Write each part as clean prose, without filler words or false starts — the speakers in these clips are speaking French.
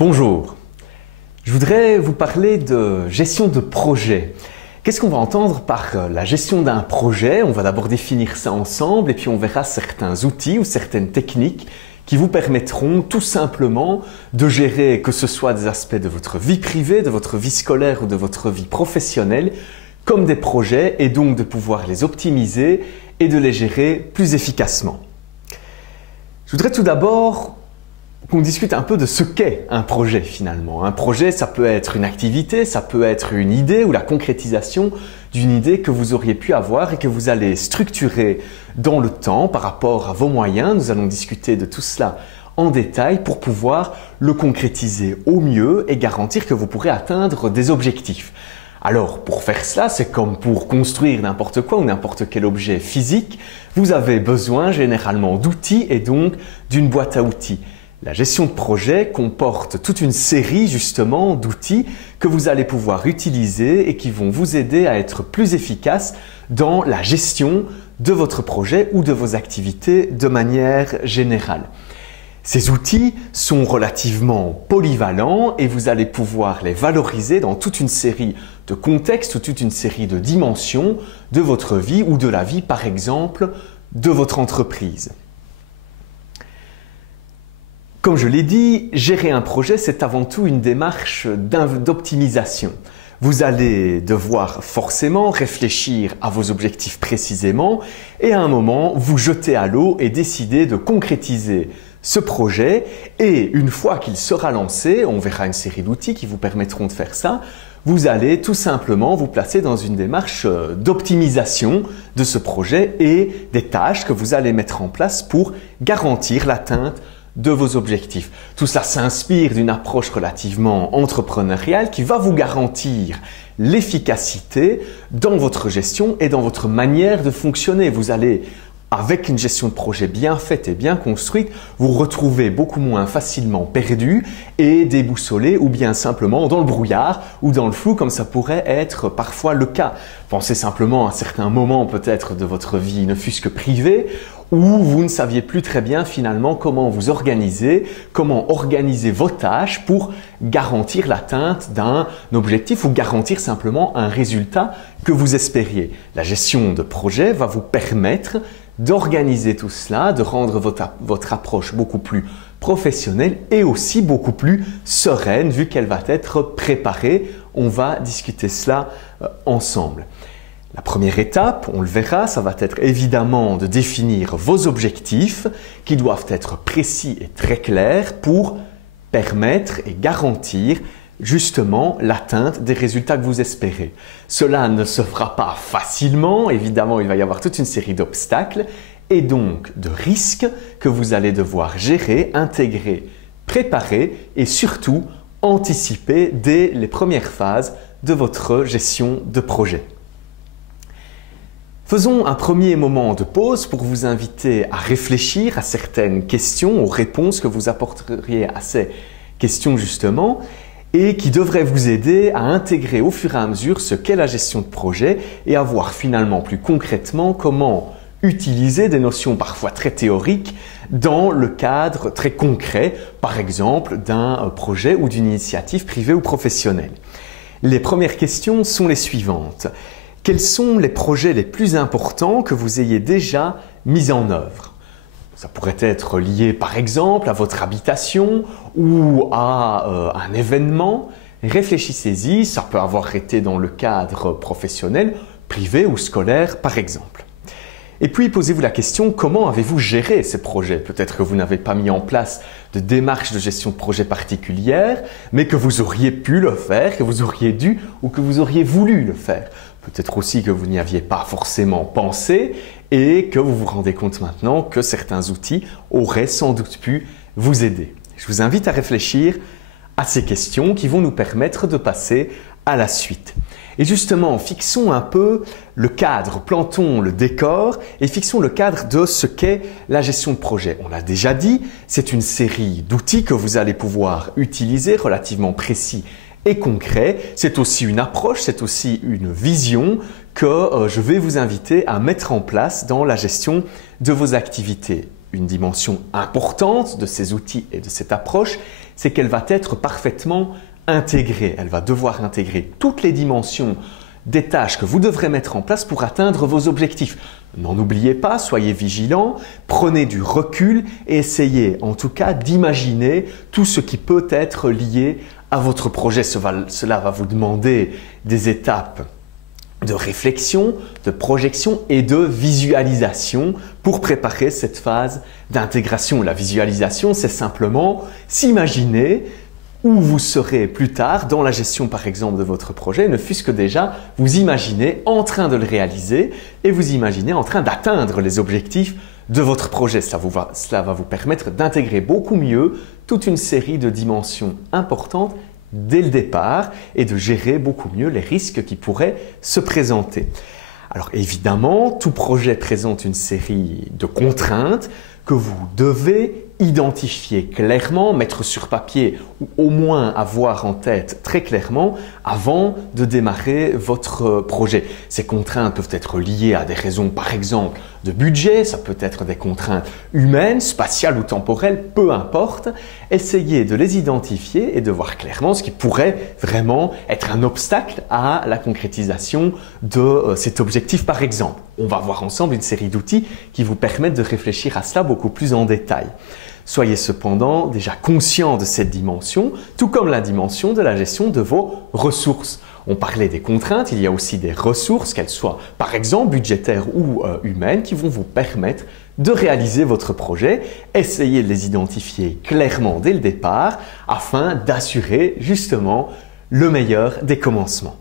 Bonjour, je voudrais vous parler de gestion de projet. Qu'est-ce qu'on va entendre par la gestion d'un projet? On va d'abord définir ça ensemble et puis on verra certains outils ou certaines techniques qui vous permettront tout simplement de gérer que ce soit des aspects de votre vie privée, de votre vie scolaire ou de votre vie professionnelle comme des projets et donc de pouvoir les optimiser et de les gérer plus efficacement. Je voudrais tout d'abord qu'on discute un peu de ce qu'est un projet finalement. Un projet, ça peut être une activité, ça peut être une idée ou la concrétisation d'une idée que vous auriez pu avoir et que vous allez structurer dans le temps par rapport à vos moyens. Nous allons discuter de tout cela en détail pour pouvoir le concrétiser au mieux et garantir que vous pourrez atteindre des objectifs. Alors, pour faire cela, c'est comme pour construire n'importe quoi ou n'importe quel objet physique, vous avez besoin généralement d'outils et donc d'une boîte à outils. La gestion de projet comporte toute une série justement d'outils que vous allez pouvoir utiliser et qui vont vous aider à être plus efficace dans la gestion de votre projet ou de vos activités de manière générale. Ces outils sont relativement polyvalents et vous allez pouvoir les valoriser dans toute une série de contextes ou toute une série de dimensions de votre vie ou de la vie par exemple de votre entreprise. Comme je l'ai dit, gérer un projet, c'est avant tout une démarche d'optimisation. Vous allez devoir forcément réfléchir à vos objectifs précisément et à un moment vous jeter à l'eau et décider de concrétiser ce projet. Et une fois qu'il sera lancé, on verra une série d'outils qui vous permettront de faire ça, vous allez tout simplement vous placer dans une démarche d'optimisation de ce projet et des tâches que vous allez mettre en place pour garantir l'atteinte de vos objectifs. Tout cela s'inspire d'une approche relativement entrepreneuriale qui va vous garantir l'efficacité dans votre gestion et dans votre manière de fonctionner. Vous allez, avec une gestion de projet bien faite et bien construite, vous retrouver beaucoup moins facilement perdu et déboussolé ou bien simplement dans le brouillard ou dans le flou comme ça pourrait être parfois le cas. Pensez simplement à certains moments peut-être de votre vie, ne fût-ce que privée, où vous ne saviez plus très bien finalement comment vous organiser, comment organiser vos tâches pour garantir l'atteinte d'un objectif ou garantir simplement un résultat que vous espériez. La gestion de projet va vous permettre d'organiser tout cela, de rendre votre approche beaucoup plus professionnelle et aussi beaucoup plus sereine vu qu'elle va être préparée. On va discuter cela ensemble. La première étape, on le verra, ça va être évidemment de définir vos objectifs qui doivent être précis et très clairs pour permettre et garantir justement l'atteinte des résultats que vous espérez. Cela ne se fera pas facilement, évidemment il va y avoir toute une série d'obstacles et donc de risques que vous allez devoir gérer, intégrer, préparer et surtout anticiper dès les premières phases de votre gestion de projet. Faisons un premier moment de pause pour vous inviter à réfléchir à certaines questions, aux réponses que vous apporteriez à ces questions justement et qui devraient vous aider à intégrer au fur et à mesure ce qu'est la gestion de projet et à voir finalement plus concrètement comment utiliser des notions parfois très théoriques dans le cadre très concret, par exemple d'un projet ou d'une initiative privée ou professionnelle. Les premières questions sont les suivantes. Quels sont les projets les plus importants que vous ayez déjà mis en œuvre? Ça pourrait être lié par exemple à votre habitation ou à un événement. Réfléchissez-y, ça peut avoir été dans le cadre professionnel, privé ou scolaire par exemple. Et puis posez-vous la question, comment avez-vous géré ces projets? Peut-être que vous n'avez pas mis en place de démarche de gestion de projet particulière, mais que vous auriez pu le faire, que vous auriez dû ou que vous auriez voulu le faire. Peut-être aussi que vous n'y aviez pas forcément pensé et que vous vous rendez compte maintenant que certains outils auraient sans doute pu vous aider. Je vous invite à réfléchir à ces questions qui vont nous permettre de passer à la suite. Et justement, fixons un peu le cadre, plantons le décor et fixons le cadre de ce qu'est la gestion de projet. On l'a déjà dit, c'est une série d'outils que vous allez pouvoir utiliser relativement précis et concret. C'est aussi une approche, c'est aussi une vision que je vais vous inviter à mettre en place dans la gestion de vos activités une dimension importante de ces outils et de cette approche, c'est qu'elle va être parfaitement intégrée. Elle va devoir intégrer toutes les dimensions des tâches que vous devrez mettre en place pour atteindre vos objectifs. N'en oubliez pas, soyez vigilants, prenez du recul et essayez en tout cas d'imaginer tout ce qui peut être lié à votre projet. Cela va vous demander des étapes de réflexion, de projection et de visualisation pour préparer cette phase d'intégration. La visualisation, c'est simplement s'imaginer où vous serez plus tard dans la gestion par exemple de votre projet, ne fût-ce que déjà vous imaginez en train de le réaliser et vous imaginez en train d'atteindre les objectifs de votre projet. Cela va vous permettre d'intégrer beaucoup mieux toute une série de dimensions importantes dès le départ et de gérer beaucoup mieux les risques qui pourraient se présenter. Alors évidemment, tout projet présente une série de contraintes que vous devez identifier clairement, mettre sur papier ou au moins avoir en tête très clairement avant de démarrer votre projet. Ces contraintes peuvent être liées à des raisons par exemple de budget, ça peut être des contraintes humaines, spatiales ou temporelles, peu importe. Essayez de les identifier et de voir clairement ce qui pourrait vraiment être un obstacle à la concrétisation de cet objectif par exemple. On va voir ensemble une série d'outils qui vous permettent de réfléchir à cela beaucoup plus en détail. Soyez cependant déjà conscient de cette dimension, tout comme la dimension de la gestion de vos ressources. On parlait des contraintes, il y a aussi des ressources, qu'elles soient par exemple budgétaires ou humaines, qui vont vous permettre de réaliser votre projet. Essayez de les identifier clairement dès le départ afin d'assurer justement le meilleur des commencements.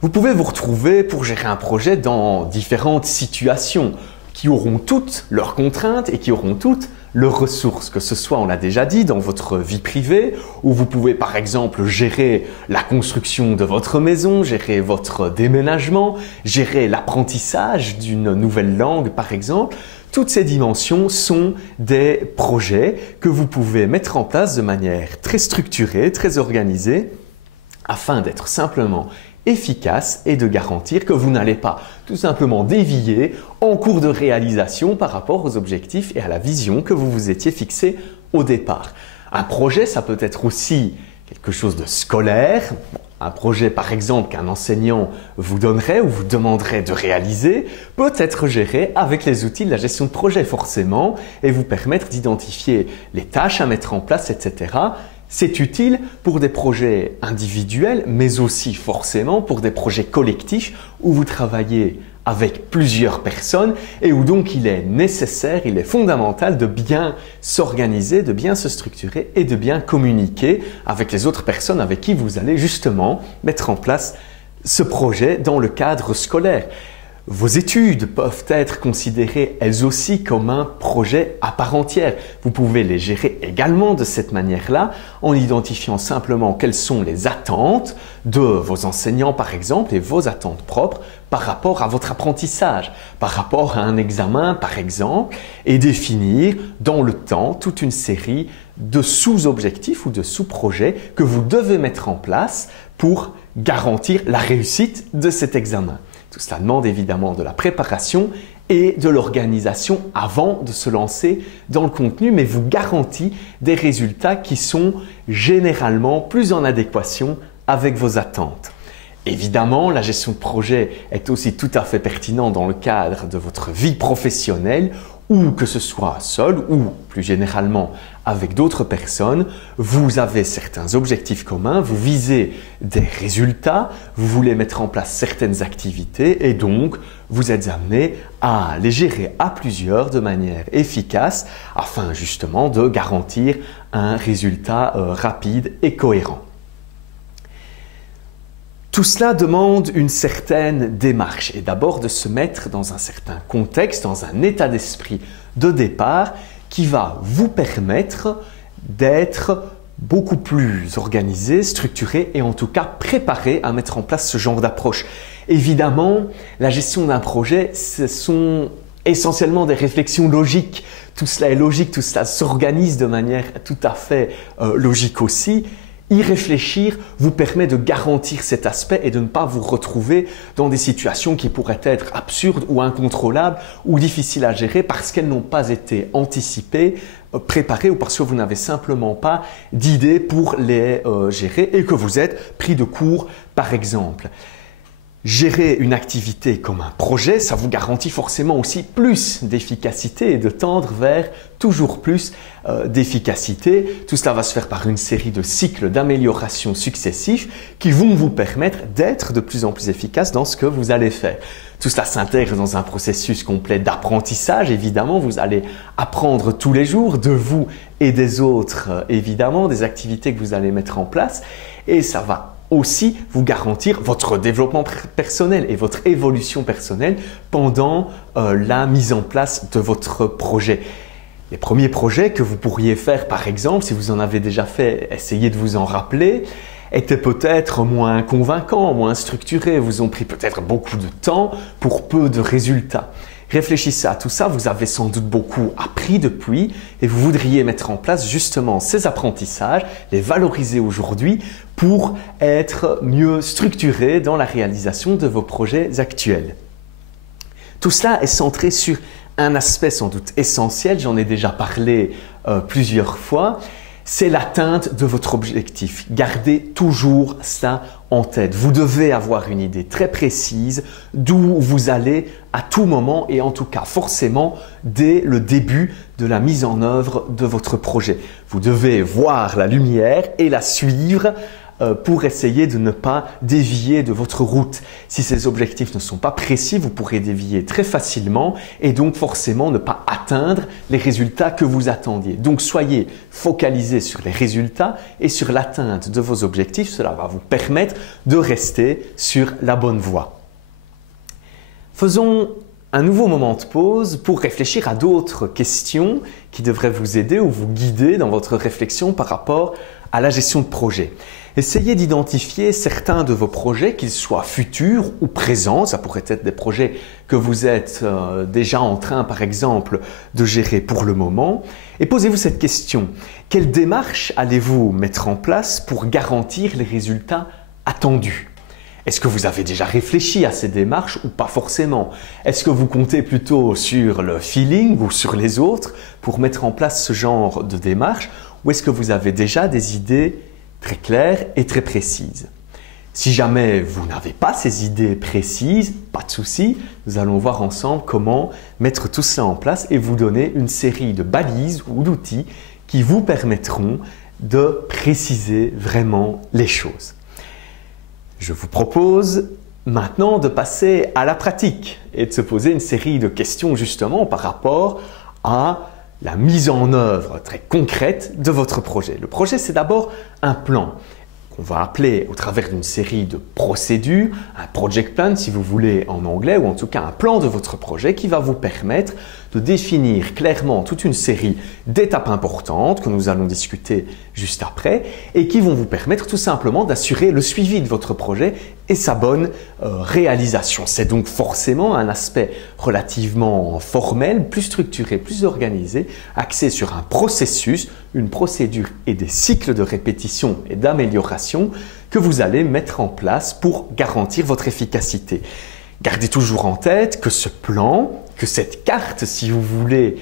Vous pouvez vous retrouver pour gérer un projet dans différentes situations qui auront toutes leurs contraintes et qui auront toutes leurs ressources, que ce soit, on l'a déjà dit, dans votre vie privée, où vous pouvez par exemple gérer la construction de votre maison, gérer votre déménagement, gérer l'apprentissage d'une nouvelle langue par exemple. Toutes ces dimensions sont des projets que vous pouvez mettre en place de manière très structurée, très organisée, afin d'être simplement efficace et de garantir que vous n'allez pas tout simplement dévier en cours de réalisation par rapport aux objectifs et à la vision que vous vous étiez fixé au départ. Un projet, ça peut être aussi quelque chose de scolaire. Un projet par exemple qu'un enseignant vous donnerait ou vous demanderait de réaliser peut être géré avec les outils de la gestion de projet forcément et vous permettre d'identifier les tâches à mettre en place, etc. C'est utile pour des projets individuels, mais aussi forcément pour des projets collectifs où vous travaillez avec plusieurs personnes et où donc il est nécessaire, il est fondamental de bien s'organiser, de bien se structurer et de bien communiquer avec les autres personnes avec qui vous allez justement mettre en place ce projet dans le cadre scolaire. Vos études peuvent être considérées elles aussi comme un projet à part entière. Vous pouvez les gérer également de cette manière-là en identifiant simplement quelles sont les attentes de vos enseignants par exemple et vos attentes propres par rapport à votre apprentissage, par rapport à un examen par exemple et définir dans le temps toute une série de sous-objectifs ou de sous-projets que vous devez mettre en place pour garantir la réussite de cet examen. Tout cela demande évidemment de la préparation et de l'organisation avant de se lancer dans le contenu, mais vous garantit des résultats qui sont généralement plus en adéquation avec vos attentes. Évidemment, la gestion de projet est aussi tout à fait pertinente dans le cadre de votre vie professionnelle ou que ce soit seul ou plus généralement avec d'autres personnes, vous avez certains objectifs communs, vous visez des résultats, vous voulez mettre en place certaines activités et donc vous êtes amené à les gérer à plusieurs de manière efficace afin justement de garantir un résultat rapide et cohérent. Tout cela demande une certaine démarche et d'abord de se mettre dans un certain contexte, dans un état d'esprit de départ qui va vous permettre d'être beaucoup plus organisé, structuré et en tout cas préparé à mettre en place ce genre d'approche. Évidemment, la gestion d'un projet, ce sont essentiellement des réflexions logiques. Tout cela est logique, tout cela s'organise de manière tout à fait logique aussi. Y réfléchir vous permet de garantir cet aspect et de ne pas vous retrouver dans des situations qui pourraient être absurdes ou incontrôlables ou difficiles à gérer parce qu'elles n'ont pas été anticipées, préparées ou parce que vous n'avez simplement pas d'idées pour les gérer et que vous êtes pris de court par exemple. Gérer une activité comme un projet, ça vous garantit forcément aussi plus d'efficacité et de tendre vers toujours plus d'efficacité. Tout cela va se faire par une série de cycles d'amélioration successifs qui vont vous permettre d'être de plus en plus efficace dans ce que vous allez faire. Tout cela s'intègre dans un processus complet d'apprentissage. Évidemment, vous allez apprendre tous les jours de vous et des autres, évidemment, des activités que vous allez mettre en place et ça va aussi vous garantir votre développement personnel et votre évolution personnelle pendant la mise en place de votre projet. Les premiers projets que vous pourriez faire par exemple, si vous en avez déjà fait, essayez de vous en rappeler, étaient peut-être moins convaincants, moins structurés, vous ont pris peut-être beaucoup de temps pour peu de résultats. Réfléchissez à tout ça, vous avez sans doute beaucoup appris depuis et vous voudriez mettre en place justement ces apprentissages, les valoriser aujourd'hui pour être mieux structuré dans la réalisation de vos projets actuels. Tout cela est centré sur un aspect sans doute essentiel, j'en ai déjà parlé plusieurs fois, c'est l'atteinte de votre objectif. Gardez toujours ça en tête. Vous devez avoir une idée très précise d'où vous allez à tout moment et en tout cas forcément dès le début de la mise en œuvre de votre projet. Vous devez voir la lumière et la suivre pour essayer de ne pas dévier de votre route. Si ces objectifs ne sont pas précis, vous pourrez dévier très facilement et donc forcément ne pas atteindre les résultats que vous attendiez. Donc soyez focalisés sur les résultats et sur l'atteinte de vos objectifs. Cela va vous permettre de rester sur la bonne voie. Faisons un nouveau moment de pause pour réfléchir à d'autres questions qui devraient vous aider ou vous guider dans votre réflexion par rapport à la gestion de projet. Essayez d'identifier certains de vos projets, qu'ils soient futurs ou présents. Ça pourrait être des projets que vous êtes déjà en train, par exemple, de gérer pour le moment. Et posez-vous cette question. Quelle démarche allez-vous mettre en place pour garantir les résultats attendus ? Est-ce que vous avez déjà réfléchi à ces démarches ou pas forcément? Est-ce que vous comptez plutôt sur le feeling ou sur les autres pour mettre en place ce genre de démarche? Ou est-ce que vous avez déjà des idées très claires et très précises? Si jamais vous n'avez pas ces idées précises, pas de souci, nous allons voir ensemble comment mettre tout cela en place et vous donner une série de balises ou d'outils qui vous permettront de préciser vraiment les choses. Je vous propose maintenant de passer à la pratique et de se poser une série de questions justement par rapport à la mise en œuvre très concrète de votre projet. Le projet, c'est d'abord un plan qu'on va appeler au travers d'une série de procédures, un project plan si vous voulez en anglais, ou en tout cas un plan de votre projet qui va vous permettre de définir clairement toute une série d'étapes importantes que nous allons discuter juste après et qui vont vous permettre tout simplement d'assurer le suivi de votre projet et sa bonne réalisation. C'est donc forcément un aspect relativement formel, plus structuré, plus organisé, axé sur un processus, une procédure et des cycles de répétition et d'amélioration que vous allez mettre en place pour garantir votre efficacité. Gardez toujours en tête que ce plan, que cette carte, si vous voulez,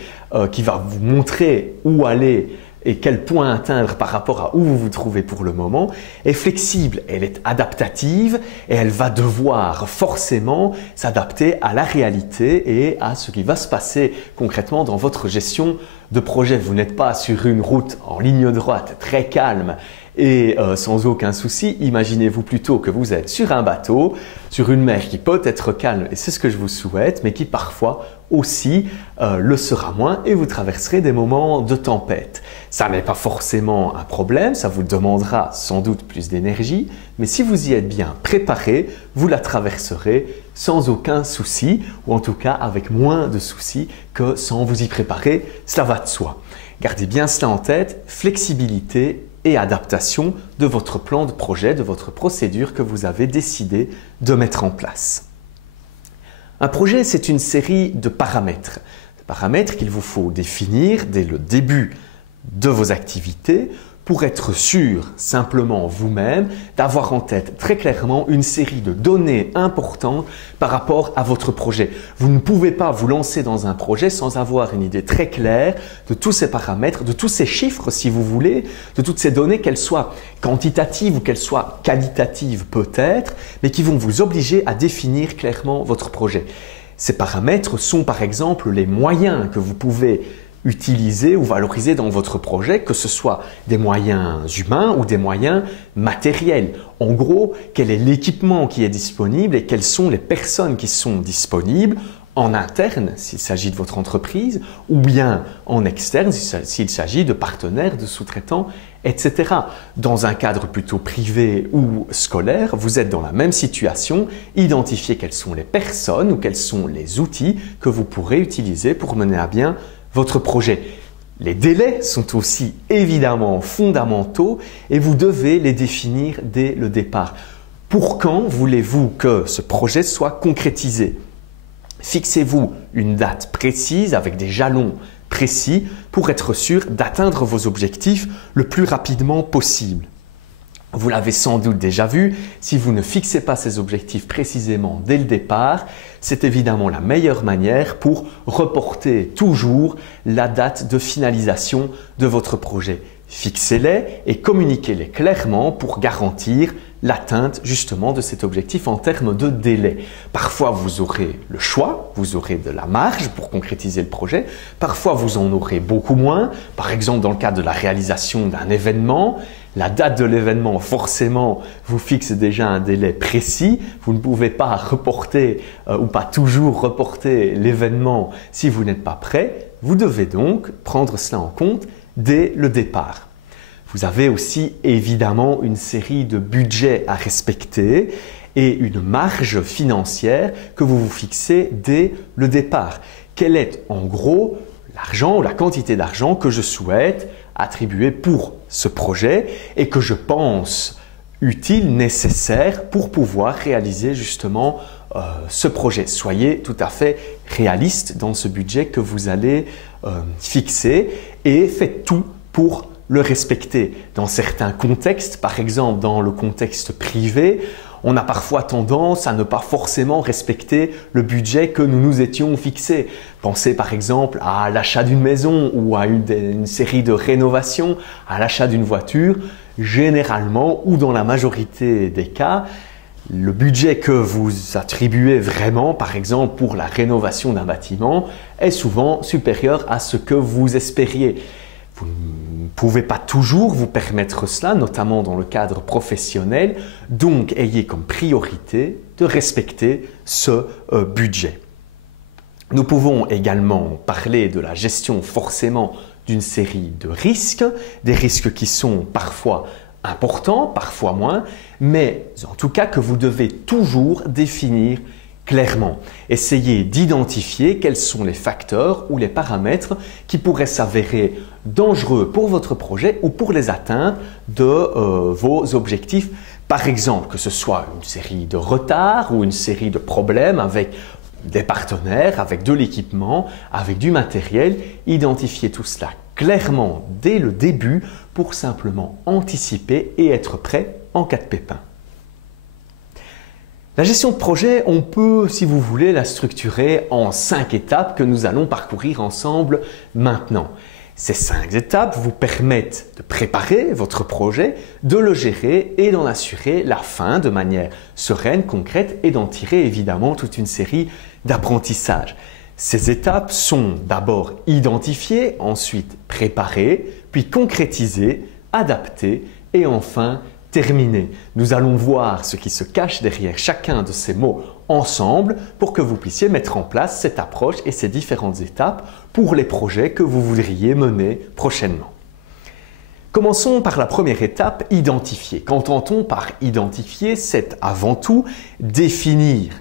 qui va vous montrer où aller et quel point atteindre par rapport à où vous vous trouvez pour le moment, est flexible, elle est adaptative et elle va devoir forcément s'adapter à la réalité et à ce qui va se passer concrètement dans votre gestion de projet. Vous n'êtes pas sur une route en ligne droite très calme et sans aucun souci. Imaginez-vous plutôt que vous êtes sur un bateau, sur une mer qui peut être calme et c'est ce que je vous souhaite, mais qui parfois aussi le sera moins et vous traverserez des moments de tempête. Ça n'est pas forcément un problème, ça vous demandera sans doute plus d'énergie, mais si vous y êtes bien préparé, vous la traverserez sans aucun souci, ou en tout cas avec moins de soucis que sans vous y préparer, cela va de soi. Gardez bien cela en tête, flexibilité et adaptation de votre plan de projet, de votre procédure que vous avez décidé de mettre en place. Un projet, c'est une série de paramètres. Des paramètres qu'il vous faut définir dès le début de vos activités pour être sûr, simplement vous-même, d'avoir en tête très clairement une série de données importantes par rapport à votre projet. Vous ne pouvez pas vous lancer dans un projet sans avoir une idée très claire de tous ces paramètres, de tous ces chiffres si vous voulez, de toutes ces données, qu'elles soient quantitatives ou qu'elles soient qualitatives peut-être, mais qui vont vous obliger à définir clairement votre projet. Ces paramètres sont par exemple les moyens que vous pouvez utiliser ou valoriser dans votre projet, que ce soit des moyens humains ou des moyens matériels. En gros, quel est l'équipement qui est disponible et quelles sont les personnes qui sont disponibles en interne s'il s'agit de votre entreprise ou bien en externe s'il s'agit de partenaires, de sous-traitants, etc. Dans un cadre plutôt privé ou scolaire, vous êtes dans la même situation, identifiez quelles sont les personnes ou quels sont les outils que vous pourrez utiliser pour mener à bien votre projet. Les délais sont aussi évidemment fondamentaux et vous devez les définir dès le départ. Pour quand voulez-vous que ce projet soit concrétisé? Fixez-vous une date précise avec des jalons précis pour être sûr d'atteindre vos objectifs le plus rapidement possible. Vous l'avez sans doute déjà vu, si vous ne fixez pas ces objectifs précisément dès le départ, c'est évidemment la meilleure manière pour reporter toujours la date de finalisation de votre projet. Fixez-les et communiquez-les clairement pour garantir l'atteinte justement de cet objectif en termes de délai. Parfois, vous aurez le choix, vous aurez de la marge pour concrétiser le projet. Parfois, vous en aurez beaucoup moins. Par exemple, dans le cadre de la réalisation d'un événement, la date de l'événement, forcément, vous fixe déjà un délai précis. Vous ne pouvez pas reporter ou pas toujours reporter l'événement si vous n'êtes pas prêt. Vous devez donc prendre cela en compte dès le départ. Vous avez aussi évidemment une série de budgets à respecter et une marge financière que vous vous fixez dès le départ. Quel est en gros l'argent ou la quantité d'argent que je souhaite attribuer pour ce projet et que je pense utile, nécessaire pour pouvoir réaliser justement ce projet. Soyez tout à fait réaliste dans ce budget que vous allez fixer et faites tout pour le respecter. Dans certains contextes, par exemple dans le contexte privé, on a parfois tendance à ne pas forcément respecter le budget que nous nous étions fixés. Pensez par exemple à l'achat d'une maison ou à une série de rénovations, à l'achat d'une voiture. Généralement ou dans la majorité des cas, le budget que vous attribuez vraiment, par exemple pour la rénovation d'un bâtiment, est souvent supérieur à ce que vous espériez. Vous ne pouvez pas toujours vous permettre cela, notamment dans le cadre professionnel, donc ayez comme priorité de respecter ce budget. Nous pouvons également parler de la gestion forcément d'une série de risques, des risques qui sont parfois importants, parfois moins, mais en tout cas que vous devez toujours définir clairement. Essayez d'identifier quels sont les facteurs ou les paramètres qui pourraient s'avérer dangereux pour votre projet ou pour les atteintes de vos objectifs. Par exemple, que ce soit une série de retards ou une série de problèmes avec des partenaires, avec de l'équipement, avec du matériel. Identifiez tout cela clairement dès le début pour simplement anticiper et être prêt en cas de pépin. La gestion de projet, on peut, si vous voulez, la structurer en 5 étapes que nous allons parcourir ensemble maintenant. Ces 5 étapes vous permettent de préparer votre projet, de le gérer et d'en assurer la fin de manière sereine, concrète et d'en tirer évidemment toute une série d'apprentissages. Ces étapes sont d'abord identifiées, ensuite préparées, puis concrétisées, adaptées et enfin terminées. Nous allons voir ce qui se cache derrière chacun de ces mots ensemble pour que vous puissiez mettre en place cette approche et ces différentes étapes pour les projets que vous voudriez mener prochainement. Commençons par la première étape, identifier. Qu'entend-on par identifier? C'est avant tout définir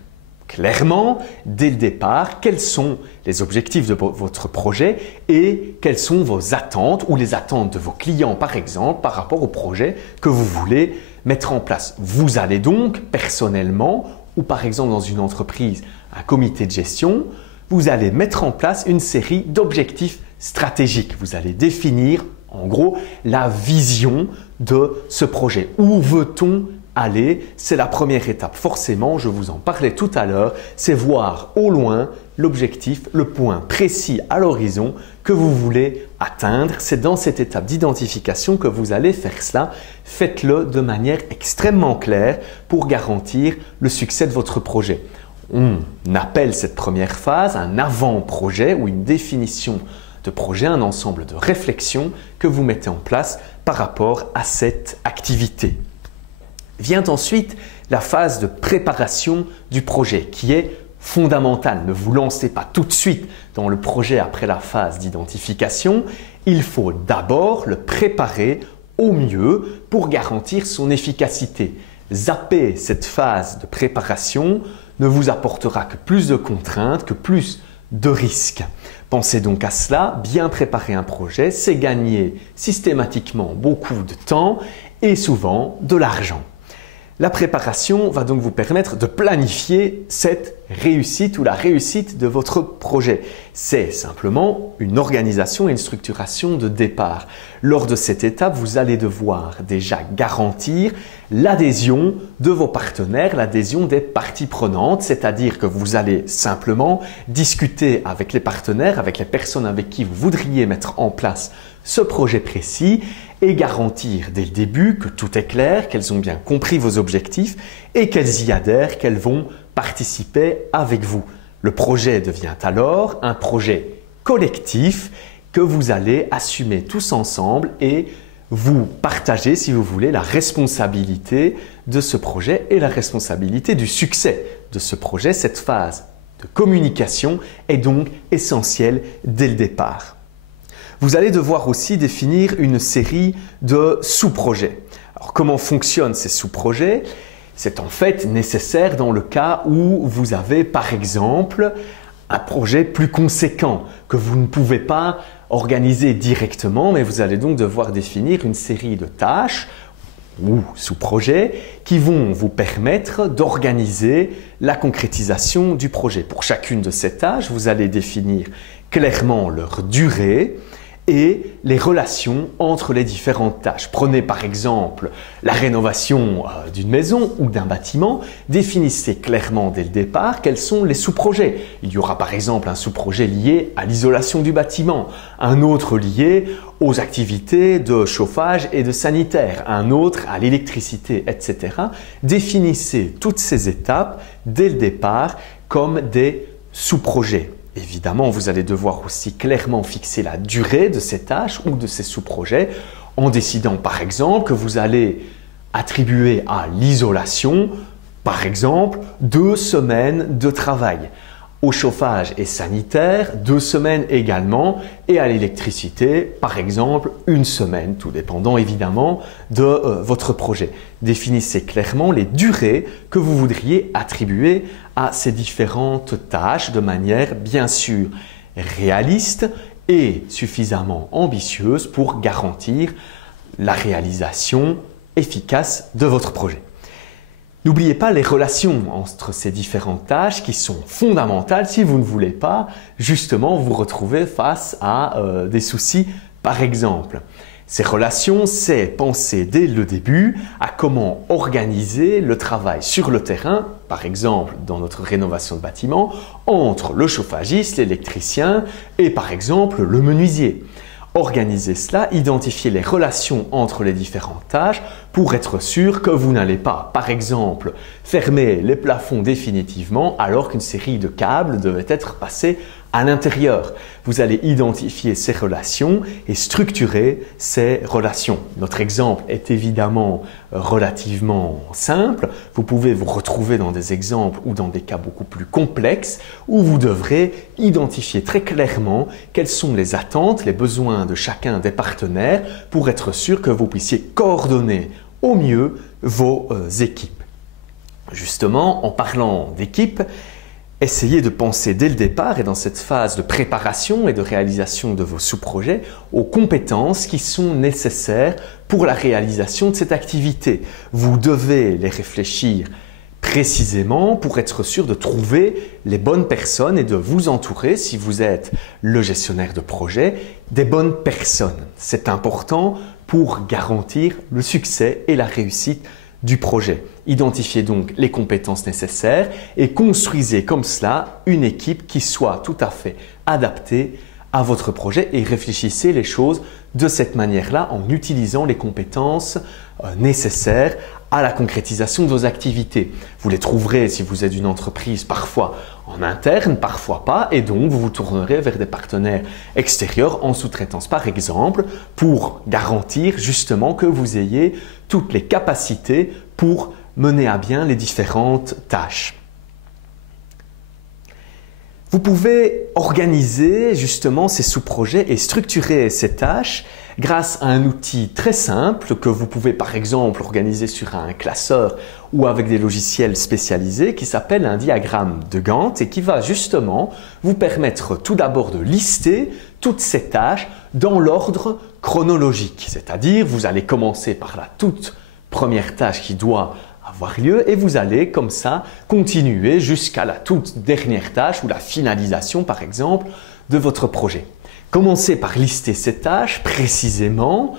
clairement, dès le départ, quels sont les objectifs de votre projet et quelles sont vos attentes ou les attentes de vos clients, par exemple, par rapport au projet que vous voulez mettre en place. Vous allez donc personnellement ou par exemple dans une entreprise, un comité de gestion, vous allez mettre en place une série d'objectifs stratégiques. Vous allez définir En gros, la vision de ce projet. Où veut-on aller? C'est la première étape. Forcément, je vous en parlais tout à l'heure, c'est voir au loin l'objectif, le point précis à l'horizon que vous voulez atteindre. C'est dans cette étape d'identification que vous allez faire cela. Faites-le de manière extrêmement claire pour garantir le succès de votre projet. On appelle cette première phase un avant-projet ou une définition de projet, un ensemble de réflexions que vous mettez en place par rapport à cette activité. Vient ensuite la phase de préparation du projet qui est fondamentale. Ne vous lancez pas tout de suite dans le projet après la phase d'identification. Il faut d'abord le préparer au mieux pour garantir son efficacité. Zapper cette phase de préparation ne vous apportera que plus de contraintes, que plus de risques. Pensez donc à cela, bien préparer un projet, c'est gagner systématiquement beaucoup de temps et souvent de l'argent. La préparation va donc vous permettre de planifier cette réussite ou la réussite de votre projet. C'est simplement une organisation et une structuration de départ. Lors de cette étape, vous allez devoir déjà garantir l'adhésion de vos partenaires, l'adhésion des parties prenantes, c'est-à-dire que vous allez simplement discuter avec les partenaires, avec les personnes avec qui vous voudriez mettre en place ce projet précis et garantir dès le début que tout est clair, qu'elles ont bien compris vos objectifs et qu'elles y adhèrent, qu'elles vont participer avec vous. Le projet devient alors un projet collectif que vous allez assumer tous ensemble et vous partagez, si vous voulez, la responsabilité de ce projet et la responsabilité du succès de ce projet. Cette phase de communication est donc essentielle dès le départ. Vous allez devoir aussi définir une série de sous-projets. Alors, comment fonctionnent ces sous-projets? C'est en fait nécessaire dans le cas où vous avez par exemple un projet plus conséquent que vous ne pouvez pas organiser directement, mais vous allez donc devoir définir une série de tâches ou sous-projets qui vont vous permettre d'organiser la concrétisation du projet. Pour chacune de ces tâches, vous allez définir clairement leur durée et les relations entre les différentes tâches. Prenez par exemple la rénovation d'une maison ou d'un bâtiment. Définissez clairement dès le départ quels sont les sous-projets. Il y aura par exemple un sous-projet lié à l'isolation du bâtiment, un autre lié aux activités de chauffage et de sanitaire, un autre à l'électricité, etc. Définissez toutes ces étapes dès le départ comme des sous-projets. Évidemment, vous allez devoir aussi clairement fixer la durée de ces tâches ou de ces sous-projets en décidant par exemple que vous allez attribuer à l'isolation, par exemple, 2 semaines de travail. Au chauffage et sanitaire, 2 semaines également et à l'électricité, par exemple, 1 semaine, tout dépendant évidemment de votre projet. Définissez clairement les durées que vous voudriez attribuer à ces différentes tâches de manière bien sûr réaliste et suffisamment ambitieuse pour garantir la réalisation efficace de votre projet. N'oubliez pas les relations entre ces différentes tâches qui sont fondamentales si vous ne voulez pas justement vous retrouver face à des soucis par exemple. Ces relations, c'est penser dès le début à comment organiser le travail sur le terrain, par exemple dans notre rénovation de bâtiment, entre le chauffagiste, l'électricien et par exemple le menuisier. Organisez cela, identifiez les relations entre les différentes tâches pour être sûr que vous n'allez pas, par exemple, fermer les plafonds définitivement alors qu'une série de câbles devait être passés à l'intérieur. Vous allez identifier ces relations et structurer ces relations. Notre exemple est évidemment relativement simple. Vous pouvez vous retrouver dans des exemples ou dans des cas beaucoup plus complexes où vous devrez identifier très clairement quelles sont les attentes, les besoins de chacun des partenaires pour être sûr que vous puissiez coordonner au mieux vos équipes. Justement, en parlant d'équipe, essayez de penser dès le départ et dans cette phase de préparation et de réalisation de vos sous-projets aux compétences qui sont nécessaires pour la réalisation de cette activité. Vous devez les réfléchir précisément pour être sûr de trouver les bonnes personnes et de vous entourer, si vous êtes le gestionnaire de projet, des bonnes personnes. C'est important pour garantir le succès et la réussite du projet. Identifiez donc les compétences nécessaires et construisez comme cela une équipe qui soit tout à fait adaptée à votre projet et réfléchissez les choses de cette manière-là en utilisant les compétences nécessaires à la concrétisation de vos activités. Vous les trouverez si vous êtes une entreprise parfois en interne, parfois pas, et donc vous vous tournerez vers des partenaires extérieurs en sous-traitance par exemple pour garantir justement que vous ayez toutes les capacités pour mener à bien les différentes tâches. Vous pouvez organiser justement ces sous-projets et structurer ces tâches grâce à un outil très simple que vous pouvez par exemple organiser sur un classeur ou avec des logiciels spécialisés qui s'appelle un diagramme de Gantt et qui va justement vous permettre tout d'abord de lister toutes ces tâches dans l'ordre chronologique. C'est-à-dire vous allez commencer par la toute première tâche qui doit avoir lieu et vous allez comme ça continuer jusqu'à la toute dernière tâche ou la finalisation par exemple de votre projet. Commencez par lister ces tâches précisément,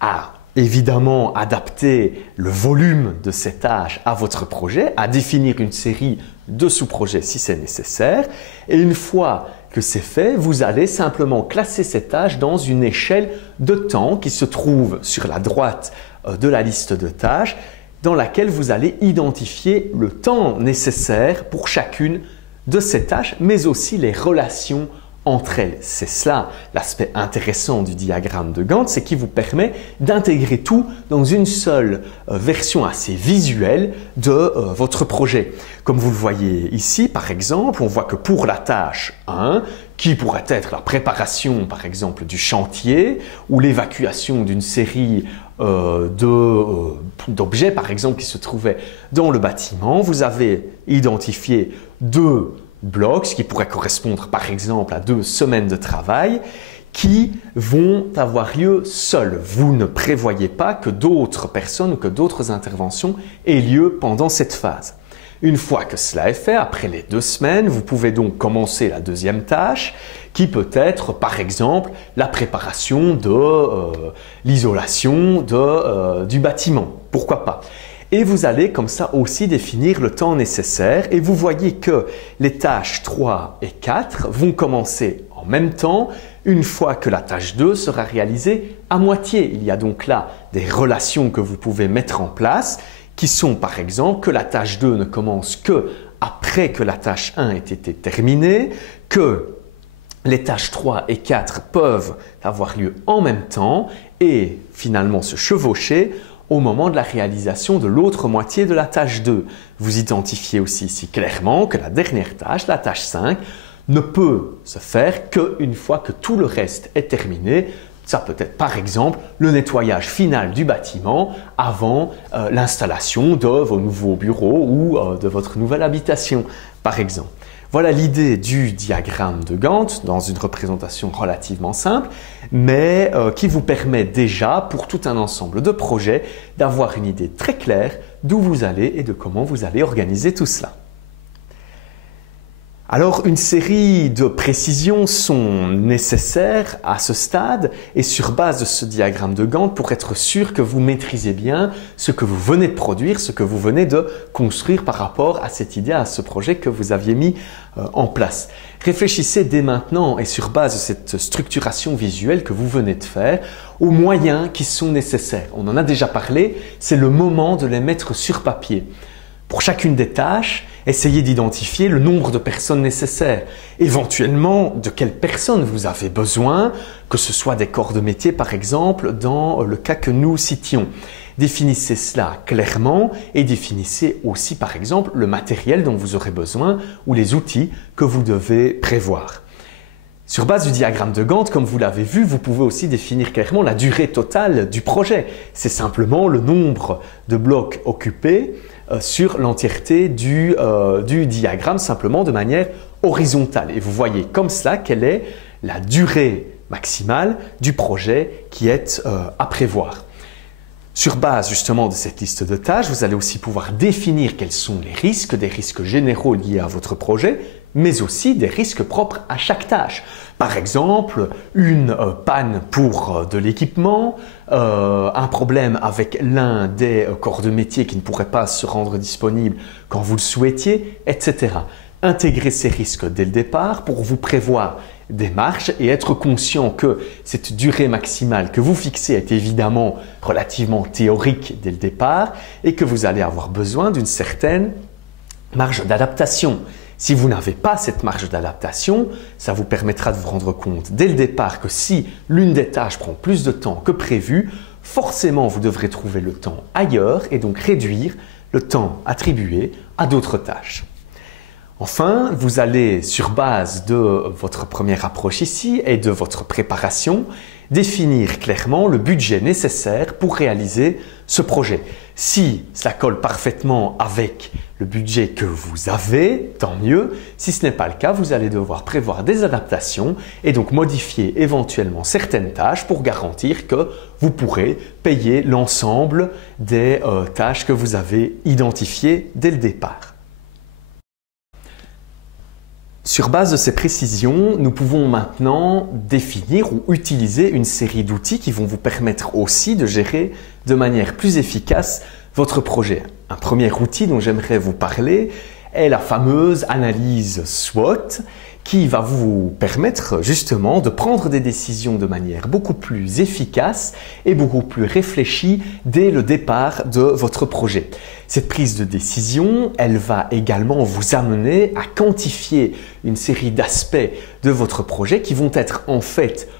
à évidemment adapter le volume de ces tâches à votre projet, à définir une série de sous-projets si c'est nécessaire et une fois que c'est fait, vous allez simplement classer ces tâches dans une échelle de temps qui se trouve sur la droite de la liste de tâches dans laquelle vous allez identifier le temps nécessaire pour chacune de ces tâches, mais aussi les relations entre elles. C'est cela l'aspect intéressant du diagramme de Gantt, c'est qu'il vous permet d'intégrer tout dans une seule version assez visuelle de votre projet. Comme vous le voyez ici, par exemple, on voit que pour la tâche 1, qui pourrait être la préparation par exemple du chantier ou l'évacuation d'une série d'objets par exemple qui se trouvaient dans le bâtiment, vous avez identifié deux blocs, ce qui pourrait correspondre par exemple à 2 semaines de travail qui vont avoir lieu seuls. Vous ne prévoyez pas que d'autres personnes ou que d'autres interventions aient lieu pendant cette phase. Une fois que cela est fait, après les 2 semaines, vous pouvez donc commencer la deuxième tâche qui peut être par exemple la préparation de l'isolation du bâtiment. Pourquoi pas? Et vous allez comme ça aussi définir le temps nécessaire et vous voyez que les tâches 3 et 4 vont commencer en même temps une fois que la tâche 2 sera réalisée à moitié. Il y a donc là des relations que vous pouvez mettre en place qui sont par exemple que la tâche 2 ne commence que après que la tâche 1 ait été terminée, que les tâches 3 et 4 peuvent avoir lieu en même temps et finalement se chevaucher au moment de la réalisation de l'autre moitié de la tâche 2. Vous identifiez aussi ici clairement que la dernière tâche, la tâche 5, ne peut se faire qu'une fois que tout le reste est terminé. Ça peut être par exemple le nettoyage final du bâtiment avant l'installation de vos nouveaux bureaux ou de votre nouvelle habitation par exemple. Voilà l'idée du diagramme de Gantt dans une représentation relativement simple, mais qui vous permet déjà, pour tout un ensemble de projets, d'avoir une idée très claire d'où vous allez et de comment vous allez organiser tout cela. Alors, une série de précisions sont nécessaires à ce stade et sur base de ce diagramme de Gantt pour être sûr que vous maîtrisez bien ce que vous venez de produire, ce que vous venez de construire par rapport à cette idée, à ce projet que vous aviez mis en place. Réfléchissez dès maintenant et sur base de cette structuration visuelle que vous venez de faire aux moyens qui sont nécessaires. On en a déjà parlé, c'est le moment de les mettre sur papier. Pour chacune des tâches, essayez d'identifier le nombre de personnes nécessaires, éventuellement de quelles personnes vous avez besoin, que ce soit des corps de métier par exemple dans le cas que nous citions. Définissez cela clairement et définissez aussi par exemple le matériel dont vous aurez besoin ou les outils que vous devez prévoir. Sur base du diagramme de Gantt, comme vous l'avez vu, vous pouvez aussi définir clairement la durée totale du projet. C'est simplement le nombre de blocs occupés sur l'entièreté du diagramme, simplement de manière horizontale. Et vous voyez comme cela quelle est la durée maximale du projet qui est à prévoir. Sur base justement de cette liste de tâches, vous allez aussi pouvoir définir quels sont les risques, des risques généraux liés à votre projet, mais aussi des risques propres à chaque tâche. Par exemple, une panne pour de l'équipement, un problème avec l'un des corps de métier qui ne pourrait pas se rendre disponible quand vous le souhaitiez, etc. Intégrer ces risques dès le départ pour vous prévoir des marges et être conscient que cette durée maximale que vous fixez est évidemment relativement théorique dès le départ et que vous allez avoir besoin d'une certaine marge d'adaptation. Si vous n'avez pas cette marge d'adaptation, ça vous permettra de vous rendre compte dès le départ que si l'une des tâches prend plus de temps que prévu, forcément vous devrez trouver le temps ailleurs et donc réduire le temps attribué à d'autres tâches. Enfin, vous allez, sur base de votre première approche ici et de votre préparation, définir clairement le budget nécessaire pour réaliser ce projet. Si cela colle parfaitement avec le budget que vous avez, tant mieux. Si ce n'est pas le cas, vous allez devoir prévoir des adaptations et donc modifier éventuellement certaines tâches pour garantir que vous pourrez payer l'ensemble des tâches que vous avez identifiées dès le départ. Sur base de ces précisions, nous pouvons maintenant définir ou utiliser une série d'outils qui vont vous permettre aussi de gérer de manière plus efficace votre projet. Un premier outil dont j'aimerais vous parler est la fameuse analyse SWOT qui va vous permettre justement de prendre des décisions de manière beaucoup plus efficace et beaucoup plus réfléchie dès le départ de votre projet. Cette prise de décision, elle va également vous amener à quantifier une série d'aspects de votre projet qui vont être en fait,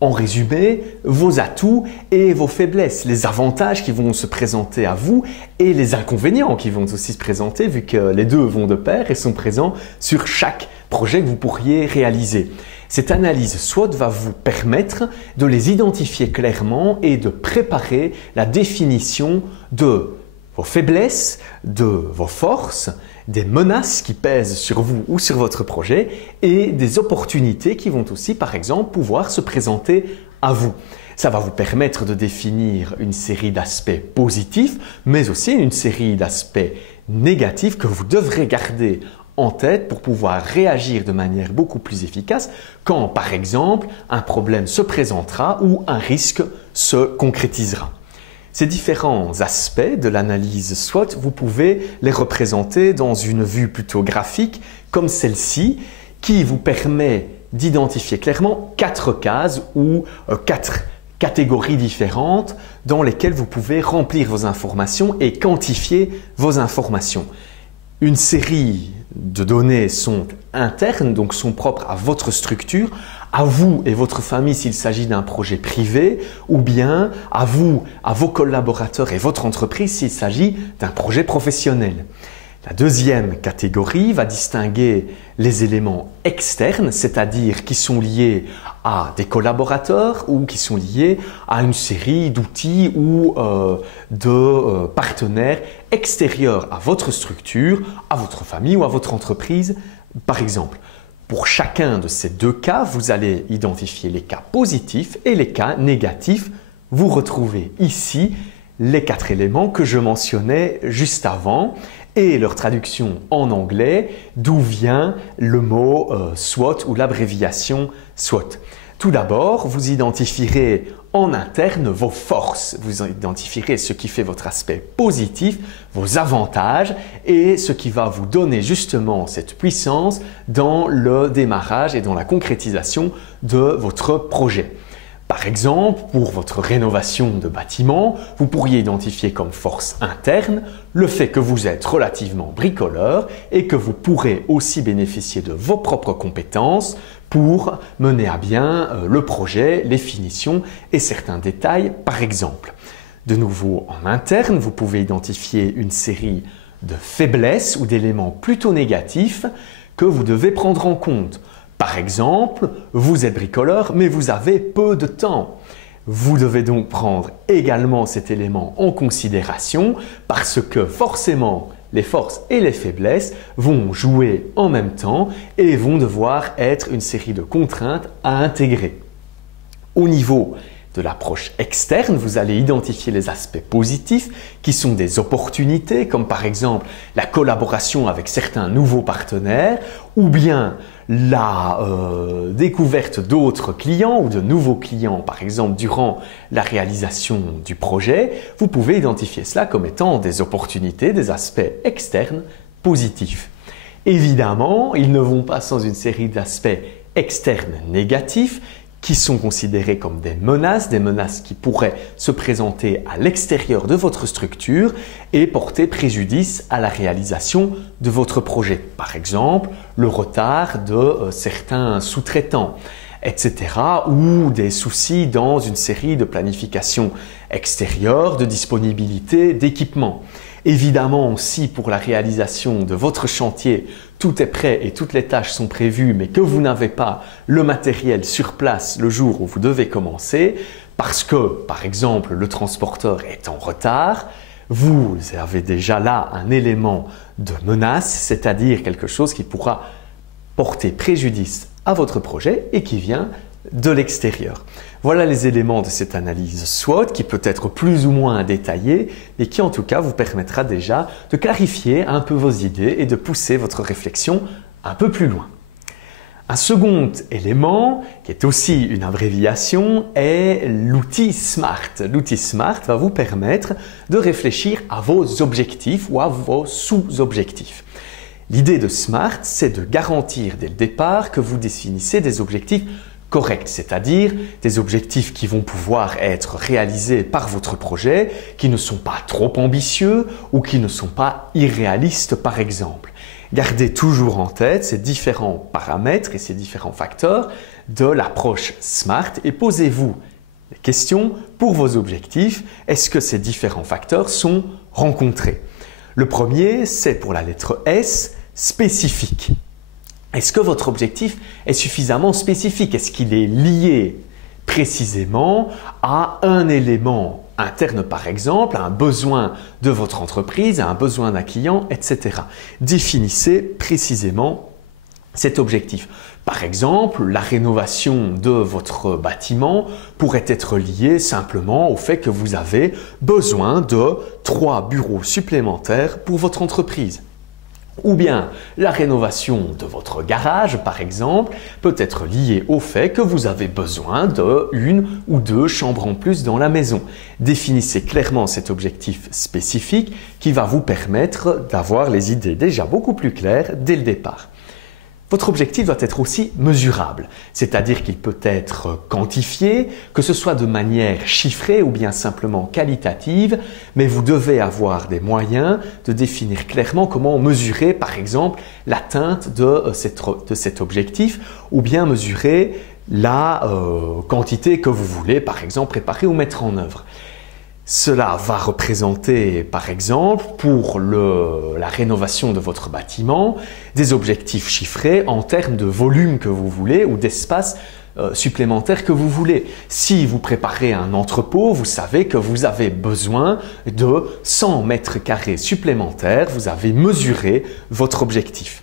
en résumé, vos atouts et vos faiblesses, les avantages qui vont se présenter à vous et les inconvénients qui vont aussi se présenter vu que les deux vont de pair et sont présents sur chaque projet que vous pourriez réaliser. Cette analyse SWOT va vous permettre de les identifier clairement et de préparer la définition de vos faiblesses, de vos forces, des menaces qui pèsent sur vous ou sur votre projet et des opportunités qui vont aussi, par exemple, pouvoir se présenter à vous. Ça va vous permettre de définir une série d'aspects positifs, mais aussi une série d'aspects négatifs que vous devrez garder en tête pour pouvoir réagir de manière beaucoup plus efficace quand, par exemple, un problème se présentera ou un risque se concrétisera. Ces différents aspects de l'analyse SWOT, vous pouvez les représenter dans une vue plutôt graphique comme celle-ci qui vous permet d'identifier clairement 4 cases ou 4 catégories différentes dans lesquelles vous pouvez remplir vos informations et quantifier vos informations. Une série de données sont internes, donc sont propres à votre structure, à vous et votre famille s'il s'agit d'un projet privé, ou bien à vous, à vos collaborateurs et votre entreprise s'il s'agit d'un projet professionnel. La deuxième catégorie va distinguer les éléments externes, c'est-à-dire qui sont liés à des collaborateurs ou qui sont liés à une série d'outils ou de partenaires extérieurs à votre structure, à votre famille ou à votre entreprise, par exemple. Pour chacun de ces deux cas, vous allez identifier les cas positifs et les cas négatifs. Vous retrouvez ici les 4 éléments que je mentionnais juste avant et leur traduction en anglais, d'où vient le mot SWOT ou l'abréviation SWOT. Tout d'abord, vous identifierez en interne vos forces, vous identifierez ce qui fait votre aspect positif, vos avantages et ce qui va vous donner justement cette puissance dans le démarrage et dans la concrétisation de votre projet. Par exemple, pour votre rénovation de bâtiment, vous pourriez identifier comme force interne le fait que vous êtes relativement bricoleur et que vous pourrez aussi bénéficier de vos propres compétences pour mener à bien le projet, les finitions et certains détails par exemple. De nouveau, en interne, vous pouvez identifier une série de faiblesses ou d'éléments plutôt négatifs que vous devez prendre en compte. Par exemple, vous êtes bricoleur mais vous avez peu de temps. Vous devez donc prendre également cet élément en considération parce que forcément les forces et les faiblesses vont jouer en même temps et vont devoir être une série de contraintes à intégrer. Au niveau de l'approche externe, vous allez identifier les aspects positifs qui sont des opportunités, comme par exemple la collaboration avec certains nouveaux partenaires ou bien la découverte d'autres clients ou de nouveaux clients, par exemple durant la réalisation du projet. Vous pouvez identifier cela comme étant des opportunités, des aspects externes positifs. Évidemment, ils ne vont pas sans une série d'aspects externes négatifs qui sont considérés comme des menaces qui pourraient se présenter à l'extérieur de votre structure et porter préjudice à la réalisation de votre projet. Par exemple, le retard de certains sous-traitants, etc. ou des soucis dans une série de planifications extérieures, de disponibilité d'équipements. Évidemment, si pour la réalisation de votre chantier, tout est prêt et toutes les tâches sont prévues, mais que vous n'avez pas le matériel sur place le jour où vous devez commencer, parce que, par exemple, le transporteur est en retard, vous avez déjà là un élément de menace, c'est-à-dire quelque chose qui pourra porter préjudice à votre projet et qui vient de l'extérieur. Voilà les éléments de cette analyse SWOT qui peut être plus ou moins détaillée et qui en tout cas vous permettra déjà de clarifier un peu vos idées et de pousser votre réflexion un peu plus loin. Un second élément, qui est aussi une abréviation, est l'outil SMART. L'outil SMART va vous permettre de réfléchir à vos objectifs ou à vos sous-objectifs. L'idée de SMART, c'est de garantir dès le départ que vous définissez des objectifs corrects, c'est-à-dire des objectifs qui vont pouvoir être réalisés par votre projet, qui ne sont pas trop ambitieux ou qui ne sont pas irréalistes par exemple. Gardez toujours en tête ces différents paramètres et ces différents facteurs de l'approche SMART et posez-vous des questions pour vos objectifs. Est-ce que ces différents facteurs sont rencontrés? Le premier, c'est pour la lettre S, spécifique. Est-ce que votre objectif est suffisamment spécifique? Est-ce qu'il est lié précisément à un élément interne par exemple, à un besoin de votre entreprise, à un besoin d'un client, etc. Définissez précisément cet objectif. Par exemple, la rénovation de votre bâtiment pourrait être liée simplement au fait que vous avez besoin de 3 bureaux supplémentaires pour votre entreprise. Ou bien la rénovation de votre garage, par exemple, peut être liée au fait que vous avez besoin d'une ou 2 chambres en plus dans la maison. Définissez clairement cet objectif spécifique qui va vous permettre d'avoir les idées déjà beaucoup plus claires dès le départ. Votre objectif doit être aussi mesurable, c'est-à-dire qu'il peut être quantifié, que ce soit de manière chiffrée ou bien simplement qualitative, mais vous devez avoir des moyens de définir clairement comment mesurer par exemple l'atteinte de cet objectif ou bien mesurer la quantité que vous voulez par exemple préparer ou mettre en œuvre. Cela va représenter, par exemple, pour la rénovation de votre bâtiment, des objectifs chiffrés en termes de volume que vous voulez ou d'espace supplémentaire que vous voulez. Si vous préparez un entrepôt, vous savez que vous avez besoin de 100 mètres carrés supplémentaires, vous avez mesuré votre objectif.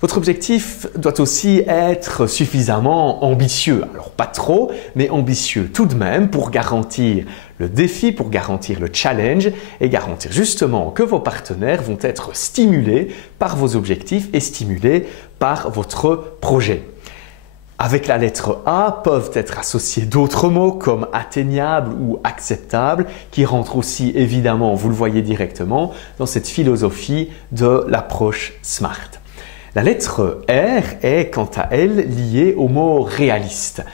Votre objectif doit aussi être suffisamment ambitieux, alors pas trop, mais ambitieux tout de même pour garantir le défi, pour garantir le challenge et garantir justement que vos partenaires vont être stimulés par vos objectifs et stimulés par votre projet. Avec la lettre A peuvent être associés d'autres mots comme atteignable ou acceptable qui rentrent aussi évidemment, vous le voyez directement, dans cette philosophie de l'approche SMART. La lettre R est quant à elle liée au mot réaliste.